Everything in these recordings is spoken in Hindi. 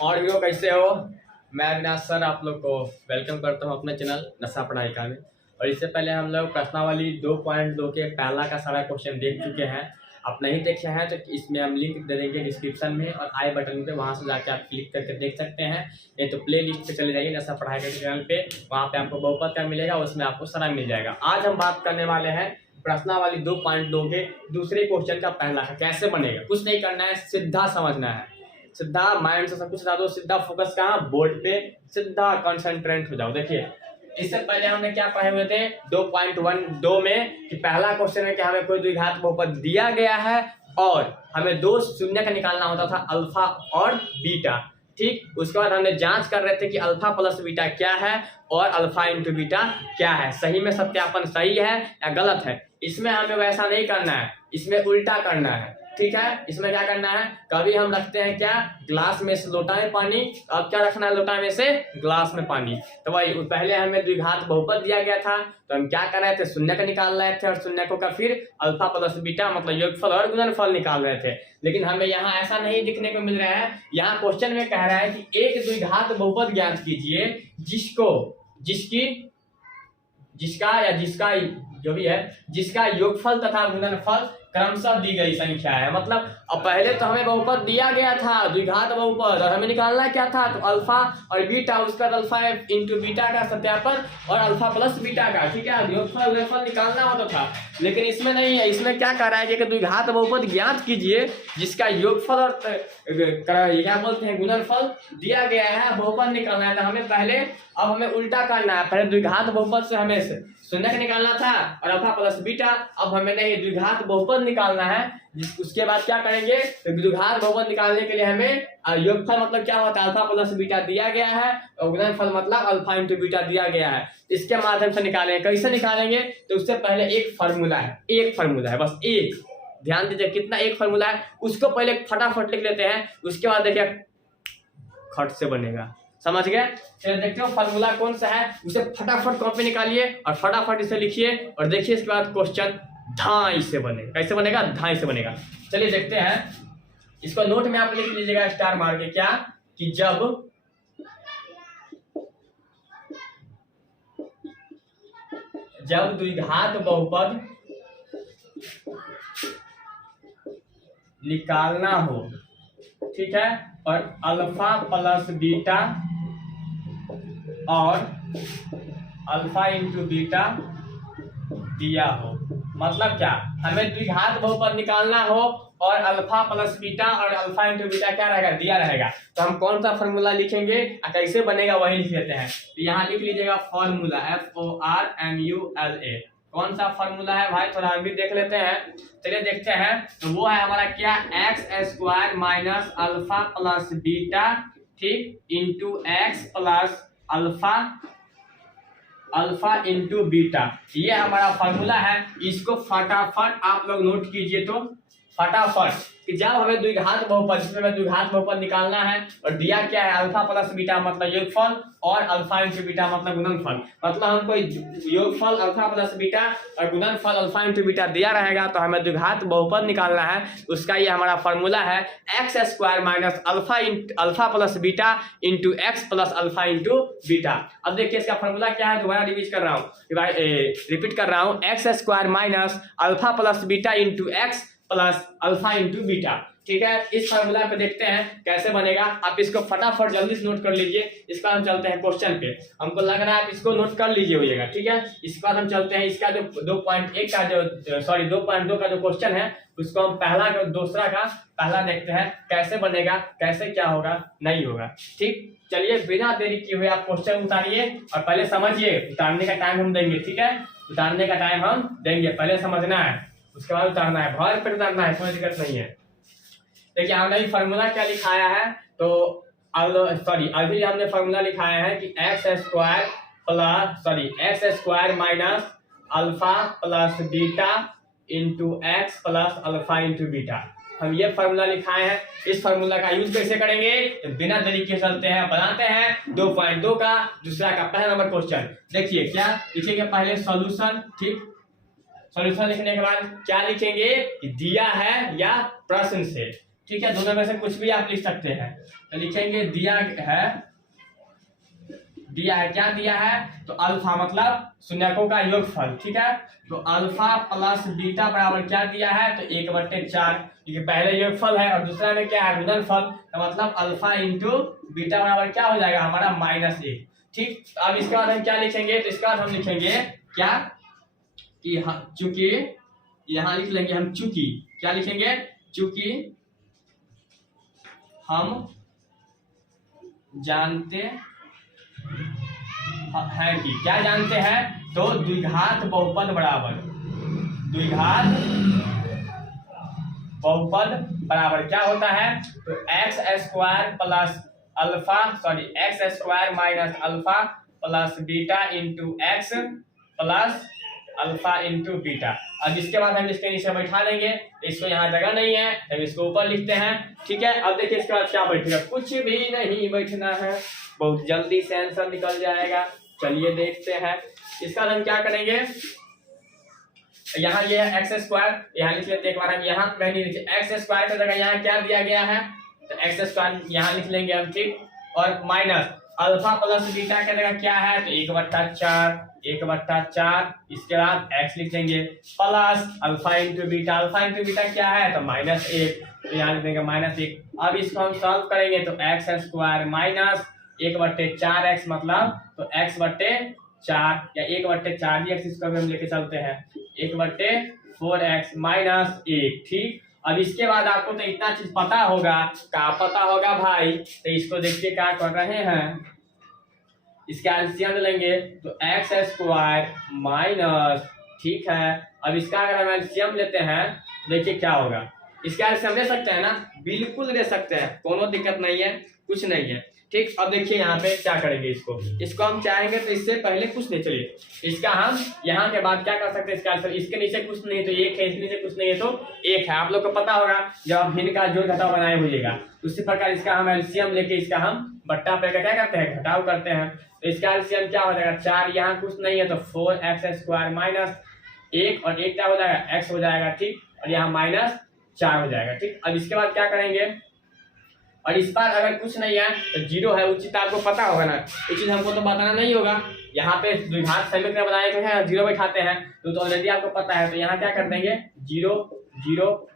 और हीरो कैसे हो? मैं अविनाश सर आप लोग को वेलकम करता हूँ अपने चैनल नशा पढ़ाई में। और इससे पहले हम लोग प्रश्नावली 2.2 के पहला का सारा क्वेश्चन देख चुके हैं। आप नहीं देखे हैं तो इसमें हम लिंक दे देंगे डिस्क्रिप्शन में और आई बटन पे, वहाँ से जाके आप क्लिक करके देख सकते हैं। नहीं तो प्ले लिस्ट पे चले जाइए नशा पढ़ाई के चैनल पे, वहाँ पे आपको बहुपद का मिलेगा, उसमें आपको सारा मिल जाएगा। आज हम बात करने वाले हैं प्रश्नावली 2.2 के दूसरे क्वेश्चन का पहला का कैसे बनेगा। कुछ नहीं करना है, सीधा समझना है, सीधा माइंड से सब कुछ हटा दो, सीधा फोकस कहाँ, बोर्ड पे सीधा कंसंट्रेट हो जाओ। देखिए इससे पहले हमने क्या पढ़े हुए थे 2.12 में कि पहला क्वेश्चन है कि हमें कोई द्विघात बहुपद दिया गया है और हमें दो शून्य का निकालना होता था, अल्फा और बीटा। ठीक, उसके बाद हमने जांच कर रहे थे कि अल्फा प्लस बीटा क्या है और अल्फा इंटू बीटा क्या है, सही में सत्यापन सही है या गलत है। इसमें हमें वैसा नहीं करना है, इसमें उल्टा करना है। ठीक है, इसमें क्या करना है, कभी हम रखते हैं क्या, ग्लास में से लोटा में पानी, अब क्या रखना है, लोटा में से ग्लास में पानी। तो भाई पहले हमें द्विघात बहुपद दिया गया था तो हम क्या कर रहे थे, शून्य का निकाल रहे थे और शून्य को का फिर अल्फा प्लस बीटा मतलब योगफल और गुणनफल निकाल रहे थे। लेकिन हमें यहाँ ऐसा नहीं दिखने को मिल रहा है। यहाँ क्वेश्चन में कह रहा है कि एक द्विघात बहुपद ज्ञात कीजिए जिसका जो भी है, जिसका योगफल तथा गुणनफल क्रमशः दी गई संख्या है। मतलब अब पहले तो हमें बहुपद दिया गया था द्विघात बहुपद और हमें निकालना क्या था, तो अल्फा और बीटा, उसका अल्फा इंटू बीटा का सत्यापन और अल्फा प्लस बीटा का, ठीक है, योगफल गुणनफल निकालना होता था। लेकिन इसमें नहीं है, इसमें क्या कह रहा है कि द्विघात बहुपद ज्ञात कीजिए जिसका योगफल और क्या बोलते हैं गुणनफल दिया गया है, बहुपद निकालना है। तो हमें पहले अब हमें उल्टा करना है, पहले द्विघात बहुपद से हमें शून्य का निकालना था और अल्फा प्लस बीटा, अब हमें नहीं द्विघात बहुपद निकालना है। उसके बाद क्या करेंगे, तो द्विघात बहुपद निकालने के लिए हमें योगफल मतलब क्या होता है, अल्फा प्लस बीटा दिया गया है और गुणनफल मतलब अल्फा इंटू बीटा दिया गया है। इसके माध्यम से निकालेंगे। कैसे निकालेंगे, तो उससे पहले एक फार्मूला है, बस एक, ध्यान दीजिए कितना एक फार्मूला है, उसको पहले फटाफट लिख लेते हैं। उसके बाद देखिए खट से बनेगा, समझ गए। चलिए देखते हो फार्मूला कौन सा है, उसे फटाफट कॉपी निकालिए और फटाफट इसे लिखिए और देखिए इसके बाद क्वेश्चन धाई से बनेगा। कैसे बनेगा, धाई से बनेगा। चलिए देखते हैं, इसको नोट में आप लिख लीजिएगा स्टार मार के, क्या कि जब द्विघात बहुपद निकालना हो, ठीक है, और अल्फा प्लस बीटा और अल्फा इंटू बीटा दिया हो, मतलब क्या, हमें द्विघात बहुपद निकालना हो और अल्फा प्लस बीटा और अल्फा इंटू बीटा क्या रहेगा, दिया रहेगा। तो हम कौन सा फॉर्मूला लिखेंगे और कैसे बनेगा वही लिख लेते हैं। तो यहाँ लिख लीजिएगा फॉर्मूला FORMULA। कौन सा फॉर्मूला है भाई, थोड़ा हम भी देख लेते हैं। चलिए देखते हैं, तो वो है हमारा क्या, x² minus alpha plus beta, ठीक, into x plus alpha into beta, ये हमारा फॉर्मूला है। इसको फटाफट आप लोग नोट कीजिए, तो फटाफट कि जब हमें द्विघात बहुपद, जिसमें हमें द्विघात बहुपद निकालना है और दिया क्या है, अल्फा प्लस बीटा मतलब योगफल और अल्फा इंटू बीटा मतलब गुणनफल, मतलब हमको योगफल अल्फा प्लस बीटा और गुणनफल अल्फा इंटू बीटा दिया रहेगा, तो हमें द्विघात बहुपद निकालना है। उसका ये हमारा फॉर्मूला है x² minus alpha plus beta into x plus alpha into beta. अब देखिए इसका फॉर्मूला क्या है, दोबारा रिपीट कर रहा हूँ, x² minus alpha plus beta into x plus alpha into beta, ठीक है। इस फार्मूला को देखते हैं कैसे बनेगा, आप इसको फटाफट जल्दी से नोट कर लीजिए। इसका हम चलते हैं क्वेश्चन पे, हमको लग रहा है आप इसको नोट कर लीजिए होइएगा, ठीक है। इसके बाद हम चलते हैं इसका जो 2.1 का जो 2.2 का जो क्वेश्चन है, उसको हम दूसरा का पहला देखते हैं कैसे बनेगा, कैसे क्या होगा नहीं होगा, ठीक। चलिए बिना देरी किए हुए आप क्वेश्चन उतारिए और पहले समझिए, उतारने का टाइम हम देंगे, ठीक है, उतारने का टाइम हम देंगे, पहले समझना है उसके बाद उतारना है, भर पे उतारना है, कोई दिक्कत नहीं है। देखिए हमने अभी फार्मूला क्या लिखाया है, तो अभी हमने फार्मूला लिखाया है कि x² minus alpha plus beta into x plus alpha into beta, हम ये फार्मूला लिखाए हैं। इस फार्मूला का यूज कैसे करेंगे, तो बिना देरी के चलते हैं, बनाते हैं 2.2 का दूसरा का पहला नंबर क्वेश्चन। देखिए क्या लिखेंगे, पहले सॉल्यूशन, ठीक, सॉल्यूशन लिखने के बाद क्या लिखेंगे, दिया है या प्रश्न से, ठीक है, दोनों में से कुछ भी आप लिख सकते हैं। तो लिखेंगे दिया है क्या दिया है, तो अल्फा मतलब शून्यकों का योगफल, ठीक है। तो अल्फा प्लस बीटा बराबर क्या दिया है, तो 1/4, क्योंकि पहले योगफल है और दूसरा में क्या है, गुणनफल। तो मतलब अल्फा इंटू बीटा बराबर क्या हो जाएगा हमारा -1, ठीक। तो अब इसके बाद हम क्या लिखेंगे, तो इसके बाद हम लिखेंगे क्या कि चूंकि, यहां लिख लेंगे हम चूंकि, क्या लिखेंगे, चूंकि हम जानते है कि, क्या जानते हैं, तो द्विघात बहुपद बराबर, द्विघात बहुपद बराबर क्या होता है, तो x² plus alpha x² minus alpha plus beta into x plus alpha into beta. अब इसके बाद हम इसके नीचे बैठा देंगे, इसको यहाँ जगह नहीं है तो इसको ऊपर लिखते हैं, ठीक है। अब देखिए इसके बाद क्या बैठेगा, कुछ भी नहीं बैठना है, बहुत जल्दी से आंसर निकल जाएगा। चलिए देखते हैं। इसका हम क्या करेंगे, यहाँ ये है x², यहाँ लिख लेते हैं एक बार हम, यहाँ नहीं लिखे x² की जगह यहाँ क्या दिया गया है, तो x² यहाँ लिख लेंगे हम, ठीक। और माइनस अल्फा प्लस बीटा की जगह क्या है, तो 1/4, इसके बाद x लिखेंगे प्लस अल्फा इंटू बीटा क्या है, तो -1, तो यहाँ लिख देंगे -1। अब इसको हम सॉल्व करेंगे तो x² माइनस 1/4x मतलब तो x/4 या 1/4 ही इसको भी हम लेके चलते हैं, 1/4x -1, ठीक। अब इसके बाद आपको तो इतना चीज पता होगा, क्या पता होगा भाई, तो इसको देखिए क्या कर रहे हैं, इसका एलसीएम लेंगे तो x² माइनस, ठीक है। अब इसका अगर हम एलसीएम लेते हैं, देखिए क्या होगा, इसका एलसीएम ले सकते हैं ना, बिल्कुल ले सकते हैं, कोनो दिक्कत नहीं है, कुछ नहीं है, ठीक। अब देखिए यहाँ पे क्या करेंगे, इसको हम चाहेंगे तो इससे पहले कुछ नहीं, चलिए इसका हम यहाँ के बाद क्या कर सकते हैं, इसका आंसर, इसके नीचे कुछ नहीं तो 1 है, इसके नीचे कुछ नहीं है तो 1 है। आप लोग को पता होगा जब आप भिन्न का जोड़ घटाव बनाए होइएगा, उसी प्रकार इसका हम एलसीएम लेके इसका हम बट्टा पे क्या करते हैं, घटाव करते हैं। तो इसका एलसीएम क्या हो जाएगा, 4 यहाँ कुछ नहीं है तो 4x² माइनस 1 और 1 क्या हो जाएगा, x हो जाएगा, ठीक। और यहाँ -4 हो जाएगा, ठीक। अब इसके बाद क्या करेंगे, और इस बार अगर कुछ नहीं है तो 0 है, उचित आपको पता होगा ना, ये चीज हमको तो बताना नहीं होगा। यहाँ पे द्विघात समीकरण बनाए गए हैं, 0 बैठाते हैं तो ऑलरेडी आपको पता है, तो यहाँ क्या कर देंगे 0 0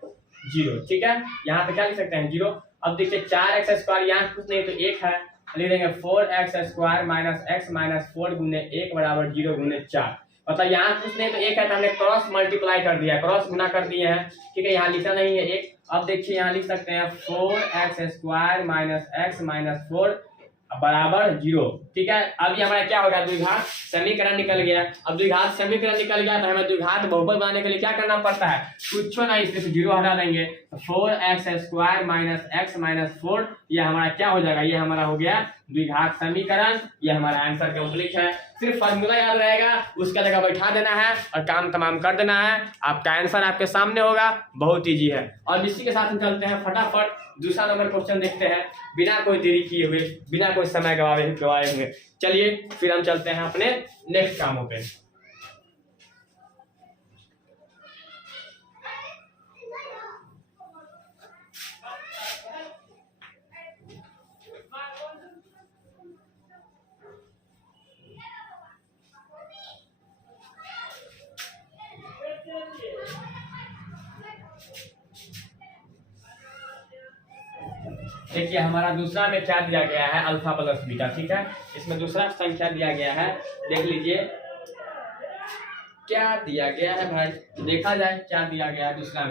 0, ठीक है। यहाँ पे क्या लिख सकते हैं 0। अब देखिए 4x² यहाँ कुछ नहीं तो 1 है, लिख देंगे 4x² माइनस x माइनस 4 गुने 1 बराबर 0 गुने 4, मतलब यहाँ कुछ नहीं तो 1 है तो हमने क्रॉस मल्टीप्लाई कर दिया, क्रॉस गुना कर दिए हैं, ठीक है। यहाँ लिखा नहीं है 1। अब देखिए यहाँ लिख सकते हैं 4x² माइनस x माइनस 4 बराबर 0, ठीक है। अभी हमारा क्या होगा, द्विघात समीकरण निकल गया। अब द्विघात समीकरण निकल गया तो हमें द्विघात बहुपद बनाने के लिए क्या करना पड़ता है, कुछ नहीं, सिर्फ 0 हटा देंगे, 4x² माइनस x माइनस 4, ये हमारा क्या हो जाएगा, ये हमारा हो गया द्विघात समीकरण। ये हमारा आंसर कंप्लीट है। सिर्फ फॉर्मूला याद रहेगा, उसका जगह बैठा देना है और काम तमाम कर देना है, आपका आंसर आपके सामने होगा, बहुत इजी है। और इसी के साथ हम चलते हैं फटाफट दूसरा नंबर क्वेश्चन देखते हैं, बिना कोई देरी किए हुए, बिना कोई समय गवाए हुए। चलिए फिर हम चलते हैं अपने नेक्स्ट कामों पे। देखिए हमारा दूसरा में क्या दिया गया है, अल्फा प्लस बीटा, ठीक है। इसमें दूसरा संख्या दिया गया है, देख लीजिए क्या दिया गया है भाई, देखा जाए क्या दिया गया है दूसरा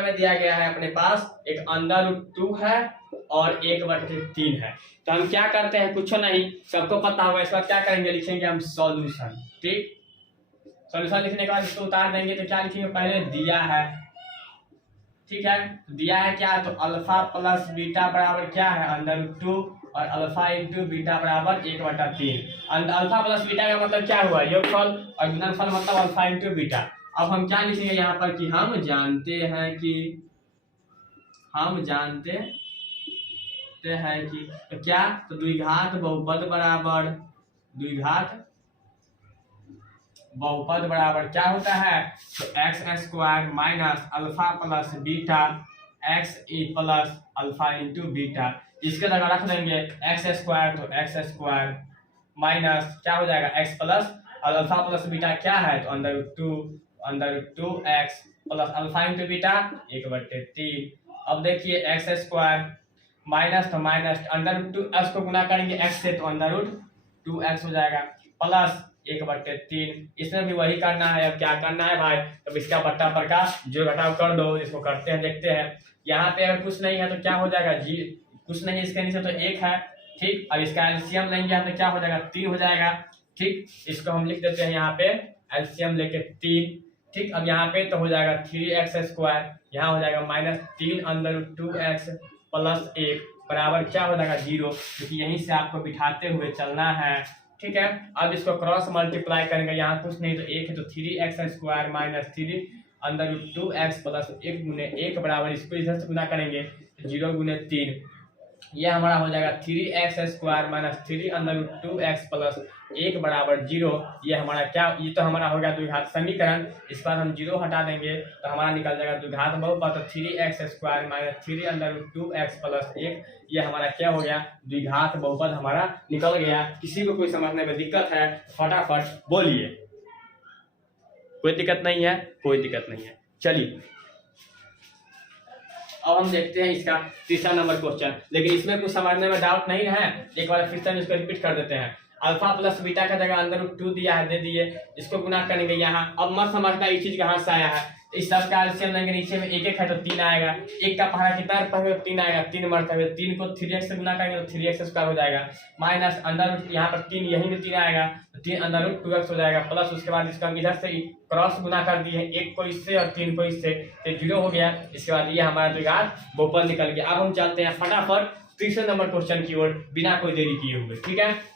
में दिया गया है अपने पास एक √2 है और 1/3 है। तो हम क्या करते हैं, कुछ नहीं, सबको पता होगा। इसके बाद क्या करेंगे, लिखेंगे हम सॉल्यूशन, ठीक। सॉल्यूशन लिखने के बाद इसको उतार देंगे तो क्या लिखेंगे, पहले दिया है, ठीक है। दिया है क्या, तो अल्फा प्लस बीटा बराबर क्या है, √2 और अल्फा इंटू बीटा बराबर 1/3। अल्फा प्लस बीटा का मतलब क्या हुआ, योगफल, और गुणनफल मतलब अल्फा इंटू बीटा। अब हम क्या लिखेंगे यहाँ पर कि हम जानते हैं कि तो क्या, तो द्विघात बहुपद बराबर क्या होता है, तो x² minus alpha plus beta x plus alpha into beta, इसके जगह रख देंगे एक्स स्क्वायर, तो एक्स स्क्वायर माइनस क्या हो जाएगा x plus alpha plus beta क्या है, तो under to x plus alpha into beta 1/3। अब देखिए एक्स स्क्वायर माइनस, तो माइनस अंडर रूट 2x को गुना करेंगे x से, तो अंडर रूट 2x हो जाएगा प्लस 1/3। इसमें भी वही करना है। अब क्या करना है भाई, अब इसका बट्टा पर का जो घटाव कर दो, इसको करते हैं देखते हैं। यहाँ पे अगर कुछ नहीं है तो क्या हो जाएगा, जी कुछ नहीं है इसके नीचे तो 1 है, ठीक। अब इसका एलसीएम लेंगे तो क्या हो जाएगा 3 हो जाएगा, ठीक। इसको हम लिख देते हैं यहाँ पे एलसीएम लेके 3, ठीक। अब यहाँ पे तो हो जाएगा 3x स्क्वायर, यहाँ हो जाएगा -3 अंडर रूट 2x प्लस 1 बराबर क्या हो जाएगा 0, क्योंकि यहीं से आपको बिठाते हुए चलना है, ठीक है। अब इसको क्रॉस मल्टीप्लाई करेंगे, यहाँ कुछ नहीं तो 1 है, तो 3x square minus 3 under root 2x plus 1 गुने 1 बराबर, इसको इधर से गुना करेंगे 0 गुने 3, ये हमारा हो जाएगा 3x square minus 3 under root 2x plus 1 बराबर 0। ये हमारा क्या, ये तो हमारा हो गया द्विघात समीकरण। इस बार हम 0 हटा देंगे तो हमारा निकल जाएगा द्विघात बहुपद, तो 3x square minus 3 under root 2x plus 1, ये हमारा क्या हो गया द्विघात बहुपद हमारा निकल गया। किसी को कोई समझने में दिक्कत है फटाफट बोलिए, कोई दिक्कत नहीं है, कोई दिक्कत नहीं है। चलिए अब हम देखते हैं इसका तीसरा नंबर क्वेश्चन, लेकिन इसमें कुछ समझने में डाउट नहीं है, एक बार फिर से हम इसको रिपीट कर देते हैं। अल्फा प्लस बीटा का जगह अंदर रूट 2 दिया है, दे दिए, इसको गुना करेंगे यहाँ। अब मत समझना ये चीज कहाँ से आया है, इस सब का एलसीएम लेंगे, नीचे में 1 है तो 3 आएगा, 1 का पहाड़ा कितना पढ़े 3 आएगा, 3 मरतबे 3 को 3x से गुना करेंगे तो 3x स्क्वायर हो जाएगा, माइनस अंडर रूट यहाँ पर 3 यहीं में 3 आएगा तो 3 अंडर रूट 2x हो जाएगा, प्लस उसके बाद इसका हम इधर से क्रॉस गुना कर दिए, 1 को इससे और 3 को इससे, तो 0 हो गया। इसके बाद ये हमारा द्विघात बहुपद निकल गया। अब हम चलते हैं फटाफट तीसरे नंबर क्वेश्चन की ओर बिना कोई देरी किए हुए, ठीक है।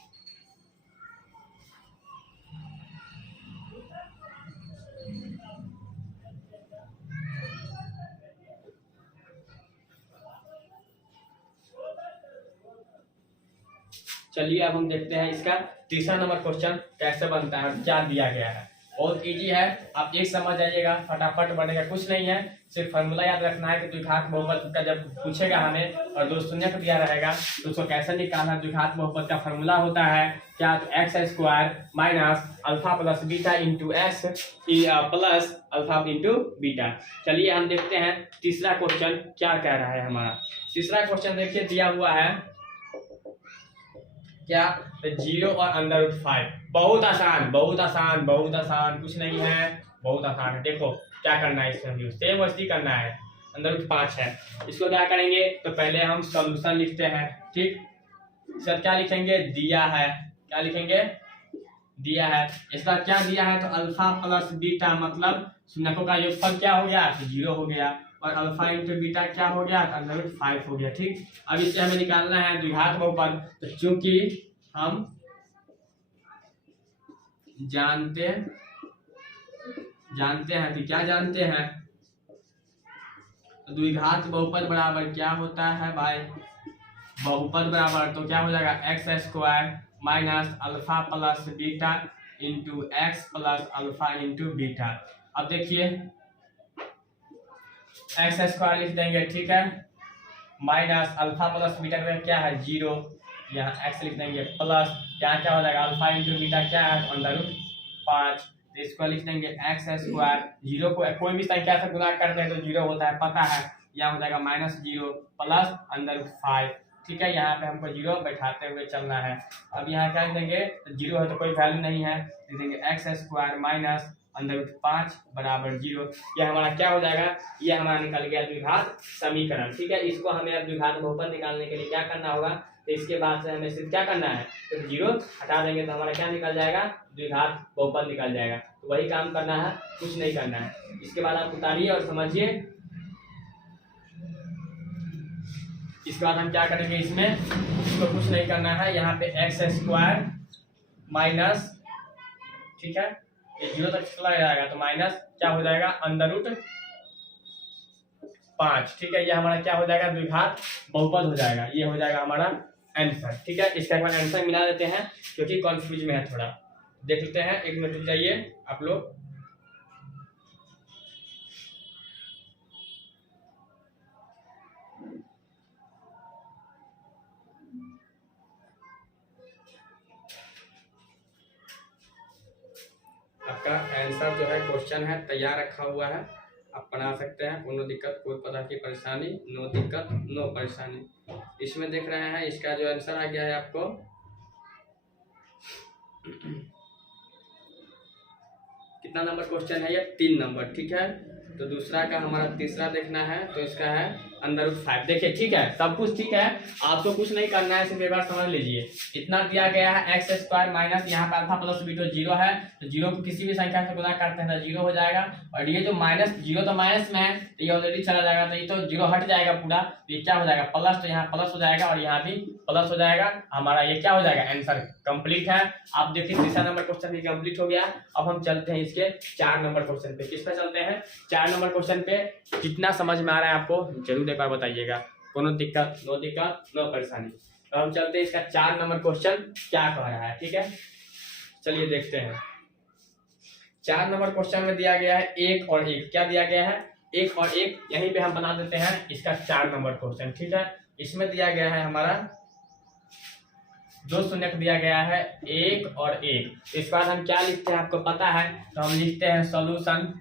चलिए अब हम देखते हैं इसका तीसरा नंबर क्वेश्चन कैसे बनता है, क्या दिया गया है। बहुत इजी है, आप एक समझ जाइएगा, फटाफट बनेगा, कुछ नहीं है, सिर्फ फार्मूला याद रखना है कि द्विघात बहुपद का जब पूछेगा हमें और 2 शून्य दिया रहेगा तो उसको कैसे निकालना। द्विघात बहुपद का फार्मूला होता है क्या, तो x square minus alpha plus beta into x plus alpha into beta. चलिए हम देखते हैं तीसरा क्वेश्चन क्या कह रहा है हमारा। तीसरा क्वेश्चन देखिए दिया हुआ है क्या, तो 0 और अंडर रूट 5। बहुत आसान, बहुत आसान, बहुत आसान, कुछ नहीं है, बहुत आसान है। देखो क्या करना है, इसमें भी सेम वैसे ही करना है। अंडर रूट 5 है, इसको क्या करेंगे तो पहले हम सॉल्यूशन लिखते हैं, ठीक। सर क्या लिखेंगे, दिया है, क्या लिखेंगे, दिया है। इसका क्या दिया है तो अल्फा प्लस बीटा मतलब शून्यकों का योगफल क्या हो गया तो 0 हो गया, और अल्फा इंटू बीटा क्या हो गया अंडर रूट 5 हो गया, ठीक। अब इससे हमें निकालना है द्विघात बहुपद, तो चूंकि हम जानते हैं कि क्या जानते हैं, तो द्विघात बहुपद बराबर क्या होता है भाई, बहुपद बराबर तो क्या हो जाएगा x square minus alpha plus beta into x plus alpha into beta. अब देखिए एक्स स्क्वायर लिख देंगे, ठीक है, माइनस अल्फा प्लस बीटा का क्या है 0, यहाँ एक्स लिख देंगे, प्लस यहाँ क्या हो जाएगा अल्फा इंटू बीटा क्या है अंडर रूट 5, तो इसको लिख देंगे एक्स स्क्वायर, 0 को कोई भी संख्या से गुना करते हैं तो 0 होता है पता है, यहाँ हो जाएगा -0 प्लस अंडर रूट 5, ठीक है। यहाँ पे हमको 0 बैठाते हुए चलना है। अब यहाँ क्या देंगे तो 0 है तो कोई वैल्यू नहीं है, लिख देंगे x square minus under root 5 बराबर 0। ये हमारा क्या हो जाएगा, ये हमारा निकल गया द्विघात समीकरण, ठीक है। इसको हमें अब द्विघात बहुपद निकालने के लिए क्या करना होगा, तो इसके बाद से हमें सिर्फ क्या करना है तो 0 हटा देंगे तो हमारा क्या निकल जाएगा द्विघात बहुपद निकल जाएगा। तो वही काम करना है, कुछ नहीं करना है। इसके बाद आप उतारिए और समझिए। इसके बाद हम क्या करेंगे, इसमें इसको कुछ नहीं करना है, यहाँ पे एक्स स्क्वायर माइनस, ठीक है, ये 0 तक चला जाएगा तो माइनस क्या हो जाएगा अंडर रूट 5, ठीक है। ये हमारा क्या हो जाएगा द्विघात बहुपद हो जाएगा, ये हो जाएगा हमारा आंसर, ठीक है। इसका एक बार आंसर मिला देते हैं क्योंकि कंफ्यूज में है थोड़ा, देख लेते हैं, 1 मिनट रुक जाइए आप लोग। आंसर जो है क्वेश्चन है तैयार रखा हुआ है, आप बना सकते हैं, कोनो दिक्कत कोई प्रकार की परेशानी, नो दिक्कत नो परेशानी। इसमें देख रहे हैं इसका जो आंसर आ गया है आपको कितना नंबर क्वेश्चन है, ये 3 नंबर, ठीक है। तो दूसरा का हमारा तीसरा देखना है, तो इसका है √5। देखिए ठीक है, सब कुछ ठीक है, आपको कुछ नहीं करना है, सिर्फ एक बार समझ लीजिए। इतना दिया गया है x² माइनस यहाँ पे अल्फा प्लस बीटा 0 है, तो 0 को किसी भी संख्या से गुना करते हैं तो 0 हो जाएगा। और ये जो माइनस 0 तो माइनस में है, तो ये ऑलरेडी चला जाएगा, तो ये तो 0 हट जाएगा पूरा, तो ये क्या हो जाएगा प्लस, तो यहाँ प्लस हो जाएगा और यहाँ भी प्लस हो जाएगा। हमारा ये क्या हो जाएगा, आंसर कंप्लीट है। आप देखिए तीसरा नंबर क्वेश्चन भी कंप्लीट हो गया। अब हम चलते हैं इसके 4 नंबर क्वेश्चन पे। किस पे चलते हैं, 4 नंबर क्वेश्चन पे। कितना समझ में आ रहा है आपको जरूर एक बार बताइएगा, कोनो दिक्कत नो परेशानी। तो हम चलते हैं इसका 4 नंबर क्वेश्चन क्या कह रहा है, ठीक है। चलिए देखते हैं। 4 नंबर क्वेश्चन में दिया गया है 1 और 1, क्या दिया गया है 1 और 1, यहीं पे हम बना देते हैं इसका 4 नंबर क्वेश्चन, ठीक है। इसमें दिया गया है हमारा 2 शून्य दिया गया है 1 और 1। इस बार हम क्या लिखते हैं आपको पता है, तो हम लिखते हैं सॉल्यूशन,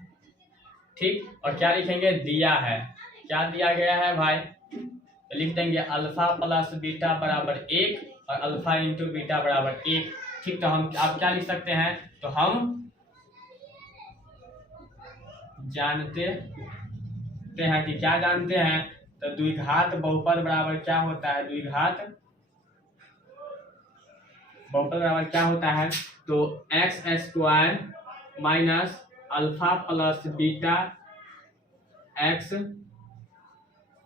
ठीक। और क्या लिखेंगे, दिया है, क्या दिया गया है भाई, तो लिख देंगे अल्फा प्लस बीटा बराबर 1 और अल्फा इंटू बीटा बराबर 1, ठीक। तो हम आप क्या लिख सकते हैं, तो हम जानते हैं कि क्या जानते हैं, तो द्विघात बहुपद बराबर क्या होता है, द्विघात बहुपद बराबर क्या होता है, तो x² minus alpha plus beta x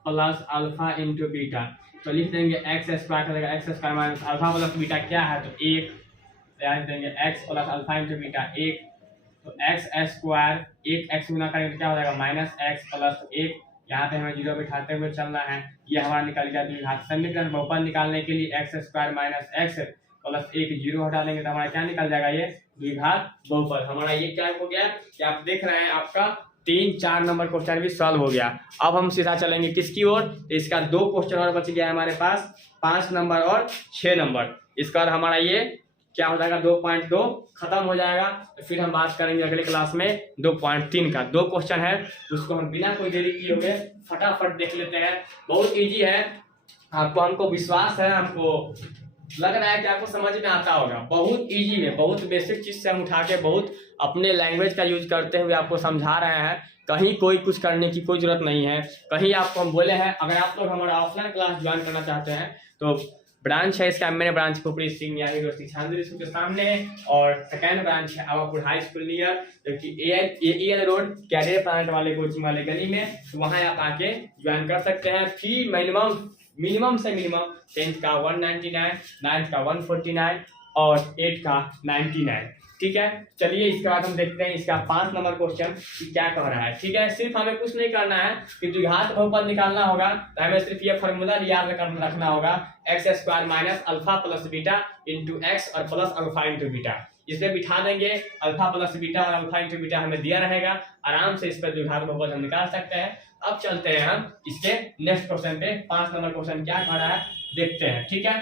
plus alpha into beta. तो लिख देंगे x² करेगा x² minus alpha plus beta क्या है, तो 1, लिख देंगे x plus alpha into beta 1, तो x² 1 x गुना करेंगे क्या हो जाएगा माइनस x प्लस 1। यहाँ पे हमें 0 बिठाते हुए चलना है, ये हमारा निकल गया द्विघात समीकरण। बहुपद निकालने के लिए x² माइनस x प्लस 1 0 हटा लेंगे तो हमारा क्या निकल जाएगा, ये द्विघात बहुपद। हमारा ये क्या हो गया कि आप देख रहे हैं आपका 3-4 नंबर क्वेश्चन भी सॉल्व हो गया। अब हम सीधा चलेंगे किसकी ओर, इसका 2 क्वेश्चन और बच गया है हमारे पास, 5 नंबर और 6 नंबर। इसका और हमारा ये क्या हो जाएगा 2.2 खत्म हो जाएगा। तो फिर हम बात करेंगे अगले क्लास में 2.3 का। 2 क्वेश्चन है, उसको हम बिना कोई देरी किए हुए फटाफट देख लेते हैं। बहुत इजी है, आपको हमको विश्वास है, हमको लग रहा है कि आपको समझ में आता होगा। बहुत इजी है, बहुत बेसिक चीज से हम उठा के बहुत अपने लैंग्वेज का यूज करते हुए आपको समझा रहे हैं। कहीं कोई कुछ करने की कोई जरूरत नहीं है। कहीं आपको हम बोले हैं अगर आप लोग हमारा ऑफलाइन क्लास ज्वाइन करना चाहते हैं तो ब्रांच है इसका, मेरे ब्रांच खोपड़ी सिंह यूनिवर्सिटी छांदरी स्कूल के सामने है, और सेकेंड ब्रांच है आवापुर हाई स्कूल नियर, जो कि AEL रोड कैरियर प्लांट वाले कोचिंग वाले गली में। तो वहाँ आप आके ज्वाइन कर सकते हैं। फी मिनिमम से मिनिमम 10th का 199, 9th का 149 और 8th का 99, ठीक है। चलिए इसके बाद हम देखते हैं इसका 5 नंबर क्वेश्चन क्या कह रहा है, ठीक है। सिर्फ हमें कुछ नहीं करना है कि द्विघात बहुपद निकालना होगा, तो हमें सिर्फ ये फॉर्मूला याद रखना होगा, x² minus alpha plus beta into x और प्लस अल्फा इंटू बीटा। इसमें बिठा देंगे अल्फा प्लस बीटा और अल्फा इंटू बीटा हमें दिया रहेगा, आराम से इस पर द्विघात बहुपद हम निकाल सकते हैं। अब चलते हैं हम इसके नेक्स्ट क्वेश्चन पे। 5 नंबर क्वेश्चन क्या कह रहा है देखते हैं, ठीक है।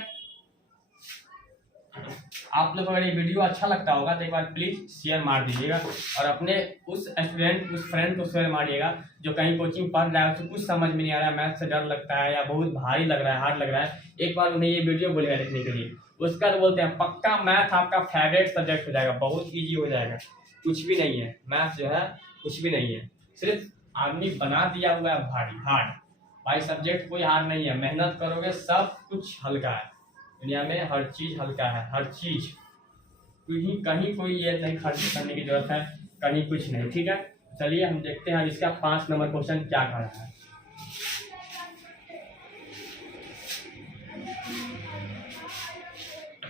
आप लोग अगर ये वीडियो अच्छा लगता होगा तो एक बार प्लीज शेयर मार दीजिएगा, और अपने उस स्टूडेंट उस फ्रेंड को शेयर मारिएगा जो कहीं कोचिंग पढ़ रहा है, उसको कुछ समझ में नहीं आ रहा है, मैथ से डर लगता है या बहुत भारी लग रहा है, हार्ड लग रहा है, एक बार उन्हें ये वीडियो बोलेगा लिखने के लिए। उसका तो बोलते हैं पक्का मैथ आपका फेवरेट सब्जेक्ट हो जाएगा, बहुत ईजी हो जाएगा। कुछ भी नहीं है मैथ जो है, कुछ भी नहीं है, सिर्फ आदमी बना दिया हुआ है भारी हार्ड। भाई सब्जेक्ट कोई हार्ड नहीं है, मेहनत करोगे सब कुछ हल्का है। दुनिया में हर चीज हल्का है, हर चीज, कहीं कोई ये नहीं खर्च करने की जरूरत है, कहीं कुछ नहीं, ठीक है। चलिए हम देखते हैं इसका 5 नंबर क्वेश्चन क्या कह रहा है।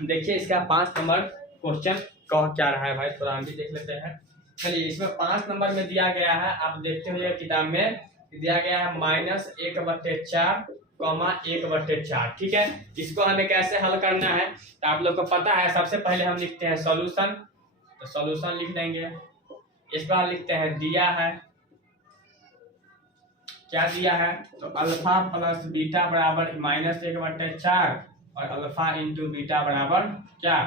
देखिए इसका 5 नंबर क्वेश्चन कह क्या रहा है भाई, थोड़ा हम भी देख लेते हैं। चलिए इसमें 5 नंबर में दिया गया है, आप देखते हुए किताब में दिया गया है -1/4, 1/4, ठीक है। इसको हमें कैसे हल करना है तो आप लोग को पता है। सबसे पहले हम लिखते हैं सॉल्यूशन, तो सॉल्यूशन लिख देंगे। इस बार लिखते हैं दिया है, क्या दिया है, तो अल्फा प्लस बीटा बराबर -1/4 और अल्फा इंटू बीटा बराबर क्या,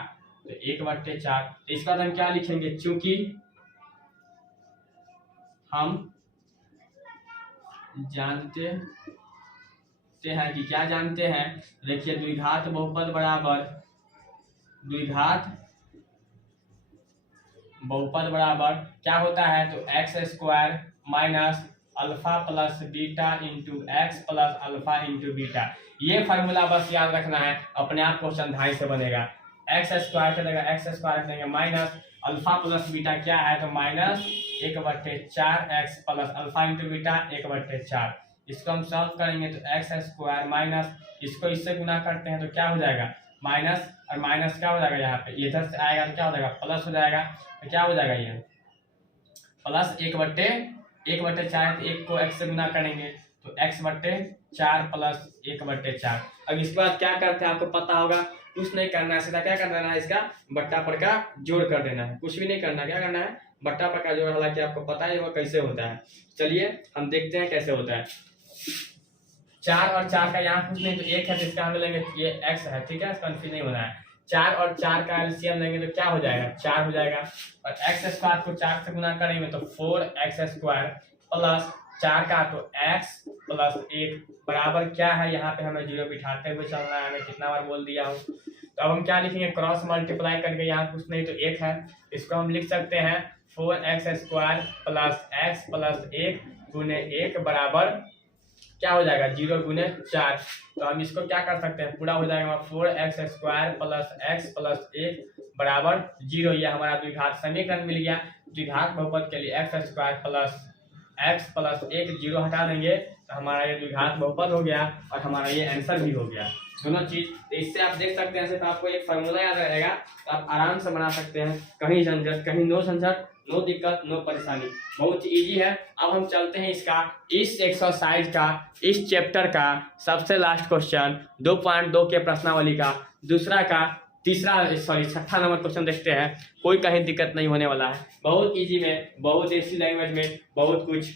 तो 1/4। तो इसका हम क्या लिखेंगे, चूंकि हम जानते हैं कि क्या जानते हैं, देखिए द्विघात बहुपद बराबर क्या होता है, तो x square minus alpha plus beta into x plus alpha into beta. ये फार्मूला बस याद रखना है, अपने आप क्वेश्चन ढाई से बनेगा। एक्स स्क्वायर का जगह एक्स स्क्वायर रख देंगे माइनस अल्फा प्लस बीटा क्या है, तो minus 1/4 x plus alpha into beta 1/4। इसको हम सॉल्व करेंगे तो एक्स स्क्वायर माइनस इसको इससे गुना करते हैं तो क्या हो जाएगा, माइनस और माइनस क्या हो जाएगा, यहाँ पे इधर से आएगा तो क्या हो जाएगा, प्लस हो जाएगा। तो क्या हो जाएगा, ये प्लस 1/4, तो 1 को x से गुना करेंगे तो x/4 प्लस 1/4। अब इसके बाद क्या करते हैं आपको पता होगा, कुछ नहीं करना है, सीधा क्या कर देना है, इसका बट्टा पर का जोड़ कर देना है, कुछ भी नहीं करना। क्या करना है, बट्टा पर का जोड़, हालांकि आपको पता है वो कैसे होता है। चलिए हम देखते हैं कैसे होता है। 4 और 4 का यहाँ कुछ नहीं तो 1 है, तो इसका हम लेंगे ये x है, ठीक है, कंफ्यूज नहीं होना है। 4 और 4 का एलसीएम लेंगे तो क्या हो जाएगा, 4 हो जाएगा। और एक्स स्क्वायर को 4 से गुना करेंगे तो 4x स्क्वायर प्लस 4 का तो x प्लस 1 बराबर क्या है, यहाँ पे हमें जीरो बिठाते हुए चलना है, मैं कितना बार बोल दिया हूँ। तो अब हम क्या लिखेंगे, क्रॉस मल्टीप्लाई करके, यहाँ कुछ नहीं तो 1 है, इसको हम लिख सकते हैं 4x square plus x plus 1 गुने 1 बराबर क्या हो जाएगा, 0 गुने 4। तो हम इसको क्या कर सकते हैं, पूरा हो जाएगा 4x square plus x plus 1 बराबर 0। यह हमारा द्विघात समीकरण मिल गया। द्विघात बहुपद के लिए x square plus x plus 1 0 हटा देंगे तो हमारा ये द्विघात बहुपद हो गया और हमारा ये आंसर भी हो गया, दोनों चीज। तो इससे आप देख सकते हैं, सिर्फ आपको एक फार्मूला याद रहेगा तो आप आराम से बना सकते हैं, कहीं झंझट, कहीं नो झंझट, नो दिक्कत, नो परेशानी, बहुत इजी है। अब हम चलते हैं इस एक्सरसाइज का, इस चैप्टर का सबसे लास्ट क्वेश्चन 2.2 के प्रश्नावली का छठा नंबर क्वेश्चन देखते हैं। कोई कहीं दिक्कत नहीं होने वाला है, बहुत इजी में, बहुत देसी लैंग्वेज में, बहुत कुछ,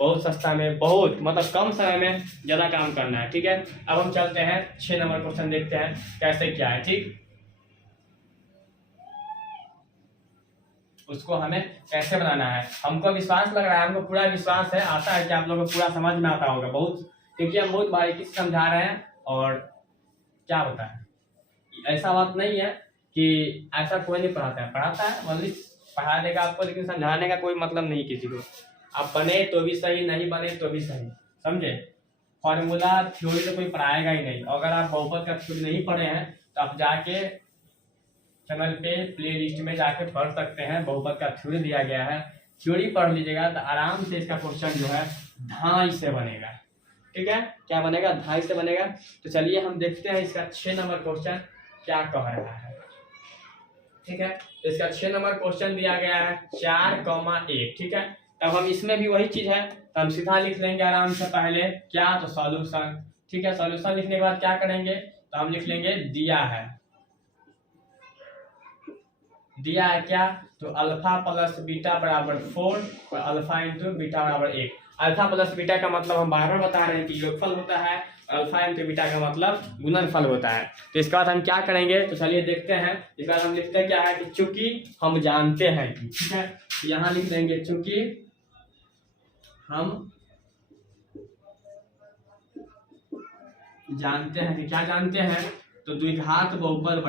बहुत सस्ता में, बहुत मतलब कम समय में ज़्यादा काम करना है, ठीक है। अब हम चलते हैं 6 नंबर क्वेश्चन देखते हैं कैसे क्या है, ठीक। उसको हमें कैसे बनाना है, हमको विश्वास लग रहा है, हमको पूरा विश्वास है, आता है कि आप लोगों को पूरा समझ में आता होगा बहुत, क्योंकि हम बहुत बारीकी से समझा रहे हैं। और क्या होता है, ऐसा बात नहीं है कि ऐसा कोई नहीं पढ़ाता है ओनली पढ़ा देगा आपको, लेकिन समझाने का कोई मतलब नहीं किसी को। आप बने तो भी सही, नहीं बने तो भी सही, समझे। फॉर्मूला थ्योरी तो कोई पढ़ाएगा ही नहीं। अगर आप बहुपद का थ्योरी नहीं पढ़े हैं तो आप जाके चैनल पे प्ले लिस्ट में जाके पढ़ सकते हैं, बहुपद का थ्योरी दिया गया है, थ्योरी पढ़ लीजिएगा तो आराम से इसका क्वेश्चन जो है ढाई से बनेगा, ठीक है। क्या बनेगा, ढाई से बनेगा। तो चलिए हम देखते हैं इसका 6 नंबर क्वेश्चन क्या कह रहा है, ठीक है। तो इसका 6 नंबर क्वेश्चन दिया गया है 4,1, ठीक है। तब हम इसमें भी वही चीज है, तो हम सीधा लिख लेंगे आराम से, पहले क्या, तो सॉल्यूशन, ठीक है। सॉल्यूशन लिखने के बाद क्या करेंगे, तो हम लिख लेंगे दिया है क्या, तो अल्फा प्लस बीटा बराबर 4 और अल्फा इंटू बीटा बराबर 1। अल्फा प्लस बीटा का मतलब हम बार बार बता रहे हैं कि योगफल होता है, अल्फा इंटू बीटा का मतलब गुणनफल होता है। तो इसके बाद हम क्या करेंगे, तो चलिए देखते हैं। इसके बाद हम लिखते हैं क्या है कि चूंकि हम जानते हैं कि, ठीक है, तो यहाँ लिख देंगे चूंकि हम जानते हैं कि, क्या जानते हैं, तो द्विघात बहुपद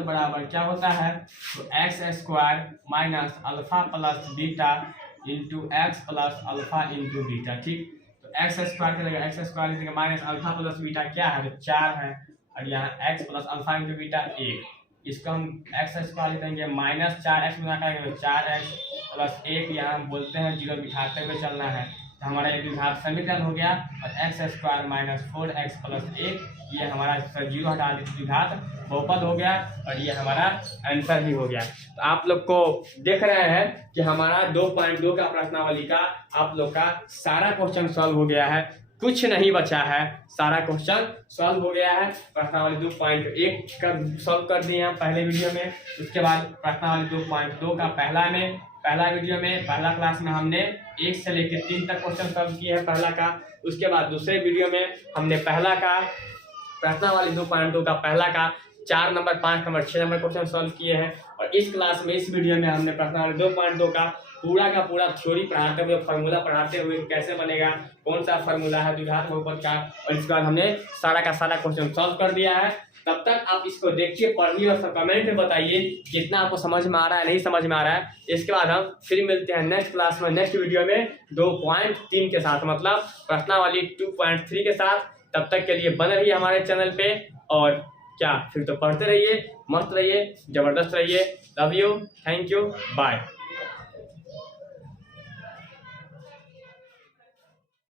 बराबर क्या होता है, तो x square minus alpha plus beta into x plus alpha into beta, ठीक। तो एक्स स्क्वायर की जगह x square minus alpha plus beta क्या है, तो 4 है, और यहाँ x plus alpha into beta 1। इसको हम एक्स स्क्वायर लिख देंगे माइनस 4x गुना करेंगे तो 4x प्लस 1, यहाँ हम बोलते हैं 0 बिठाते हुए चलना है, तो हमारा एक द्विघात समीकरण हो गया। और x square minus 4x plus 1, ये हमारा 0 हटा देते द्विघात बहुपद हो गया, और ये हमारा आंसर भी हो गया। तो आप लोग को देख रहे हैं कि हमारा 2.2 का प्रश्नावली का आप लोग का सारा क्वेश्चन सॉल्व हो गया है, कुछ नहीं बचा है, सारा क्वेश्चन सॉल्व हो गया है। प्रश्नावली 2.1 का सॉल्व कर दिए हैं पहले वीडियो में, उसके बाद प्रश्नावली 2.2 का पहला वीडियो में, पहला क्लास में हमने 1 से लेकर 3 तक क्वेश्चन सॉल्व किए हैं पहला का। उसके बाद दूसरे वीडियो में हमने पहला का प्रश्नावली 2.2 का पहला का 4 number, 5 number, 6 number question solve किए हैं। और इस क्लास में, इस वीडियो में हमने प्रश्नावली 2.2 का पूरा थ्योरी पढ़ाते हुए, फार्मूला पढ़ाते हुए कैसे बनेगा, कौन सा फार्मूला है द्विघात बहुपद का, और इसके बाद हमने सारा का सारा क्वेश्चन सॉल्व कर दिया है। तब तक आप इसको देखिए, पढ़िए और कमेंट में बताइए कितना आपको समझ में आ रहा है, नहीं समझ में आ रहा है। इसके बाद हम फिर मिलते हैं नेक्स्ट क्लास में, नेक्स्ट वीडियो में 2.3 के साथ, मतलब प्रश्नावली 2.3 के साथ। तब तक के लिए बने रहिए हमारे चैनल पे, और क्या फिर तो पढ़ते रहिए, मस्त रहिए, जबरदस्त रहिए। Love you, thank you, bye.